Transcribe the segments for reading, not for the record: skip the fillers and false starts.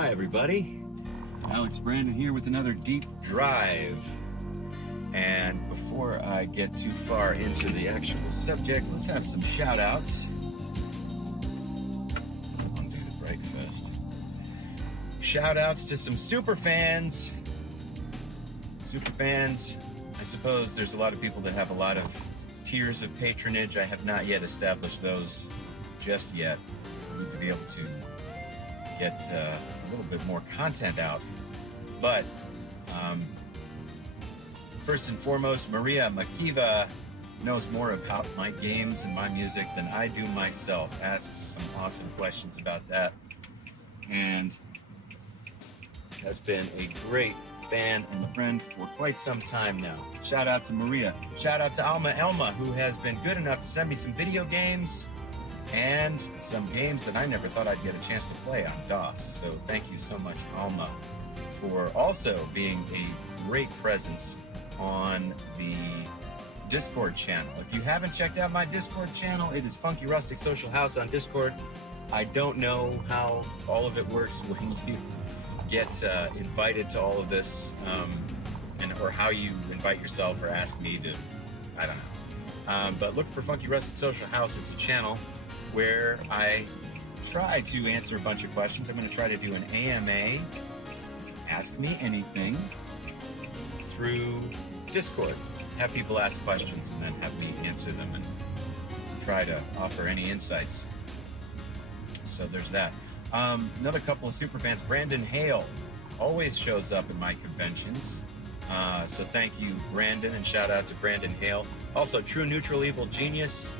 Hi everybody, Alex Brandon here with another deep drive. And before I get too far into the actual subject, let's have some shout outs. I'll do the breakfast. Shout outs to some super fans. Super fans, I suppose there's a lot of people that have a lot of tiers of patronage. I have not yet established those just yet. I need to be able to get a little bit more content out. But first and foremost, Maria Makiva knows more about my games and my music than I do myself. Asks some awesome questions about that, and has been a great fan and friend for quite some time now. Shout out to Maria. Shout out to Elma, who has been good enough to send me some video games and some games that I never thought I'd get a chance to play on DOS. So thank you so much, Alma, for also being a great presence on the Discord channel. If you haven't checked out my Discord channel, it is Funky Rustic Social House on Discord. I don't know how all of it works when you get invited to all of this, or how you invite yourself or ask me to, I don't know. But look for Funky Rustic Social House. It's a channel where I try to answer a bunch of questions. I'm going to try to do an AMA, Ask Me Anything, through Discord. Have people ask questions and then have me answer them and try to offer any insights. So there's that. Another couple of super fans. Brandon Hale always shows up at my conventions. So thank you, Brandon, and shout out to Brandon Hale. Also, True Neutral Evil Genius.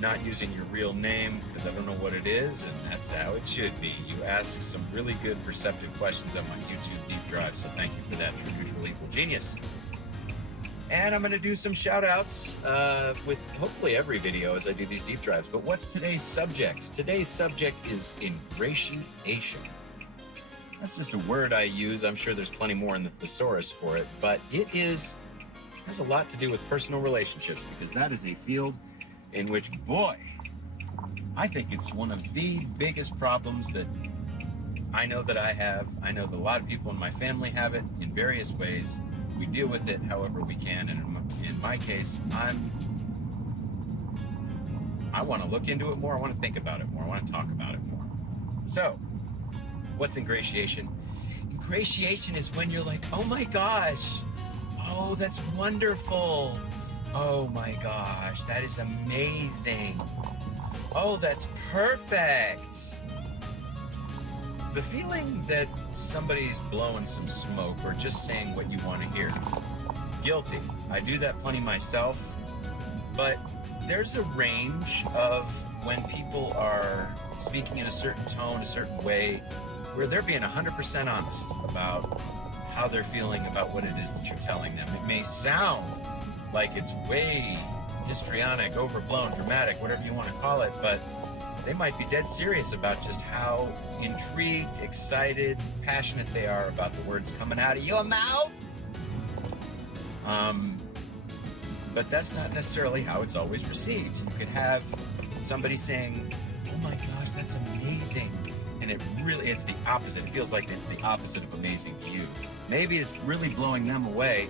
Not using your real name because I don't know what it is, and that's how it should be. You ask some really good, perceptive questions on my YouTube deep drive, so thank you for that, True Neutral Evil Genius. And I'm going to do some shout outs with hopefully every video as I do these deep drives. But what's today's subject? Today's subject is ingratiation. That's just a word I use. I'm sure there's plenty more in the thesaurus for it, but it has a lot to do with personal relationships, because that is a field in which, boy, I think it's one of the biggest problems that I know that I have. I know that a lot of people in my family have it in various ways. We deal with it however we can, and in my case, I want to look into it more. I want to think about it more. I want to talk about it more. So, what's ingratiation? Ingratiation is when you're like, oh my gosh, oh, that's wonderful. Oh my gosh, that is amazing. Oh, that's perfect. The feeling that somebody's blowing some smoke or just saying what you want to hear. Guilty. I do that plenty myself. But there's a range of when people are speaking in a certain tone, a certain way, where they're being 100% honest about how they're feeling about what it is that you're telling them. It may sound like it's way histrionic, overblown, dramatic, whatever you want to call it, but they might be dead serious about just how intrigued, excited, passionate they are about the words coming out of your mouth. But that's not necessarily how it's always received. You could have somebody saying, oh my gosh, that's amazing. And it's the opposite. It feels like it's the opposite of amazing to you. Maybe it's really blowing them away.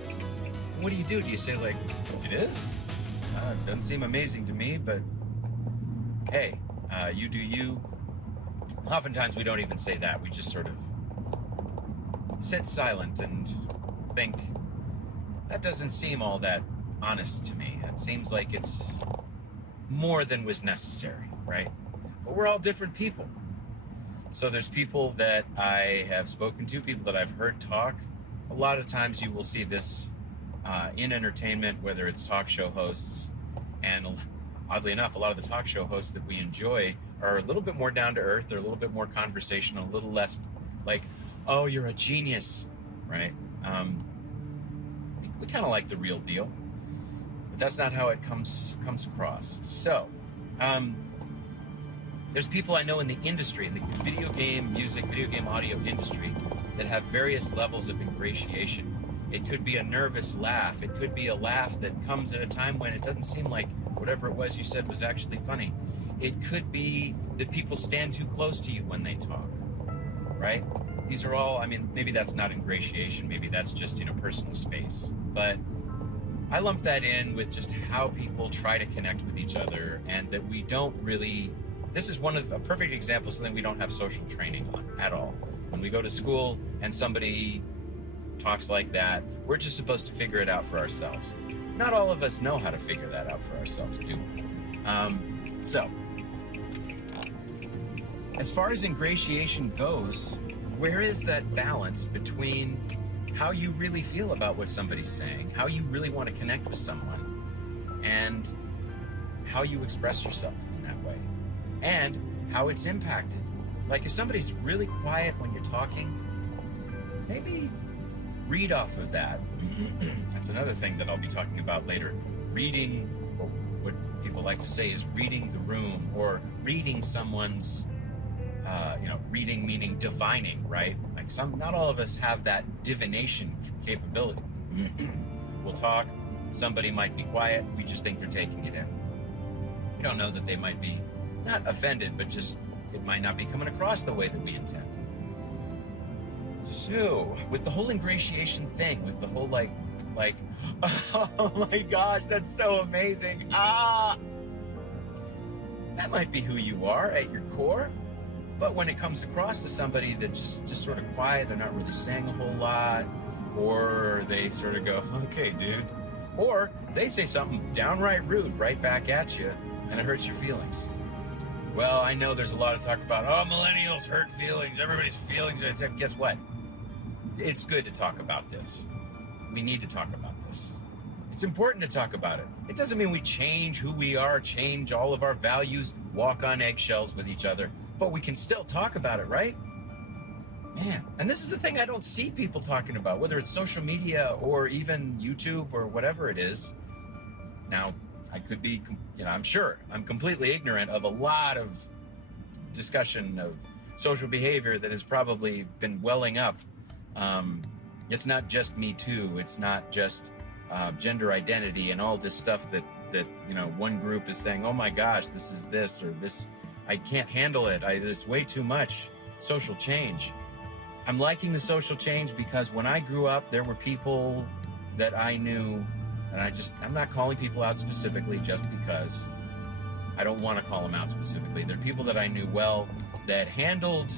What do? Do you say, like, it is? Doesn't seem amazing to me, but hey, you do you. Oftentimes we don't even say that. We just sort of sit silent and think, that doesn't seem all that honest to me. It seems like it's more than was necessary, right? But we're all different people. So there's people that I have spoken to, people that I've heard talk. A lot of times you will see this in entertainment, whether it's talk show hosts, and oddly enough, a lot of the talk show hosts that we enjoy are a little bit more down to earth, they're a little bit more conversational, a little less like, oh, you're a genius, right? We kind of like the real deal, but that's not how it comes across. So, there's people I know in the industry, in the video game music, video game audio industry, that have various levels of ingratiation. It could be a nervous laugh. It could be a laugh that comes at a time when it doesn't seem like whatever it was you said was actually funny. It could be that people stand too close to you when they talk. right? These are all, I mean, maybe that's not ingratiation, maybe that's just, personal space. But I lump that in with just how people try to connect with each other, and that we don't really, this is a perfect example of something we don't have social training on at all. When we go to school and somebody talks like that, we're just supposed to figure it out for ourselves. Not all of us know how to figure that out for ourselves, do we? So, as far as ingratiation goes, where is that balance between how you really feel about what somebody's saying, how you really want to connect with someone, and how you express yourself in that way, and how it's impacted? Like, if somebody's really quiet when you're talking, maybe read off of that. That's another thing that I'll be talking about later. Reading, or what people like to say is reading the room, or reading someone's, reading meaning divining, right? Like, not all of us have that divination capability. We'll talk, somebody might be quiet, we just think they're taking it in. We don't know that they might be not offended, but just it might not be coming across the way that we intend. So, with the whole ingratiation thing, with the whole like, oh my gosh, that's so amazing. That might be who you are at your core, but when it comes across to somebody that just sort of quiet, they're not really saying a whole lot, or they sort of go, okay, dude, or they say something downright rude right back at you, and it hurts your feelings. Well, I know there's a lot of talk about, millennials hurt feelings, everybody's feelings. Guess what? It's good to talk about this. We need to talk about this. It's important to talk about it. It doesn't mean we change who we are, change all of our values, walk on eggshells with each other, but we can still talk about it, right? Man, and this is the thing I don't see people talking about, whether it's social media or even YouTube or whatever it is. Now, I could be, I'm sure I'm completely ignorant of a lot of discussion of social behavior that has probably been welling up. It's not just Me Too. It's not just gender identity and all this stuff that one group is saying, oh my gosh, this is this, or this, I can't handle it. This is way too much social change. I'm liking the social change because when I grew up, there were people that I knew, and I'm not calling people out specifically just because I don't want to call them out specifically. There are people that I knew well that handled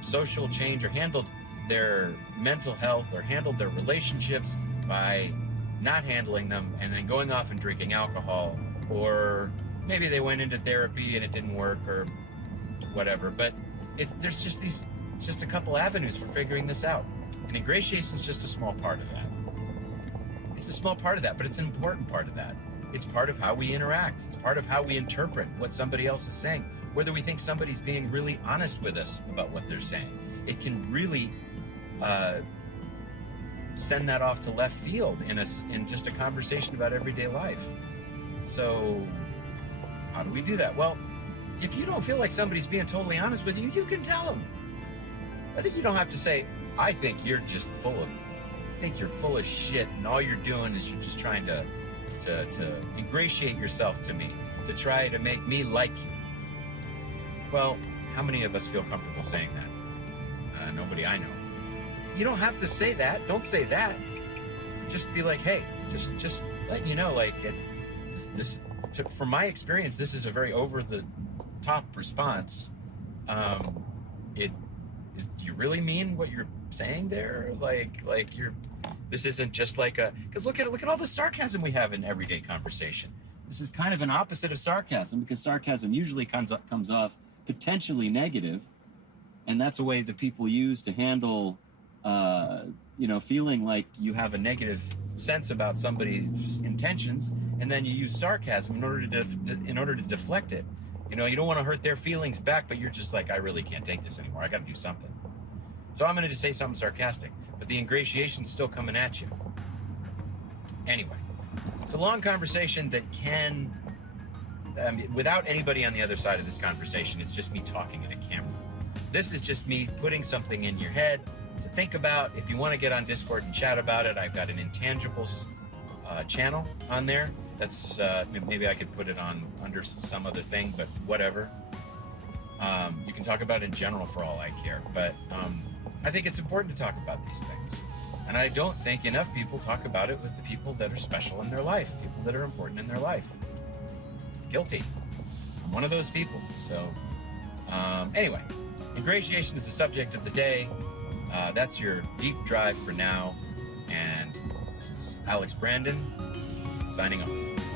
social change, or handled their mental health, or handled their relationships by not handling them and then going off and drinking alcohol, or maybe they went into therapy and it didn't work, or whatever. But there's just a couple avenues for figuring this out, and ingratiation is just a small part of that. It's a small part of that, but it's an important part of that. It's part of how we interact. It's part of how we interpret what somebody else is saying, whether we think somebody's being really honest with us about what they're saying. It can really send that off to left field in just a conversation about everyday life. So how do we do that? Well, if you don't feel like somebody's being totally honest with you, you can tell them. But you don't have to say, I think you're full of shit, and all you're doing is you're just trying to ingratiate yourself to me, to try to make me like you. Well, how many of us feel comfortable saying that? Nobody I know. You don't have to say that. Don't say that. Just be like, hey, just letting you know, like, from my experience, this is a very over-the-top response. Do you really mean what you're saying there? This isn't just because look at all the sarcasm we have in everyday conversation. This is kind of an opposite of sarcasm, because sarcasm usually comes off potentially negative, and that's a way that people use to handle feeling like you have a negative sense about somebody's intentions, and then you use sarcasm in order to deflect it. You don't want to hurt their feelings back, but you're just like, I really can't take this anymore. I got to do something. So I'm going to just say something sarcastic, but the ingratiation's still coming at you. Anyway, it's a long conversation that can, without anybody on the other side of this conversation, it's just me talking at a camera. This is just me putting something in your head to think about. If you want to get on Discord and chat about it, I've got an intangibles channel on there. That's maybe I could put it on under some other thing, but whatever. You can talk about it in general for all I care, but I think it's important to talk about these things. And I don't think enough people talk about it with the people that are special in their life, people that are important in their life. Guilty. I'm one of those people. So anyway, ingratiation is the subject of the day. That's your deep drive for now. And this is Alex Brandon signing off.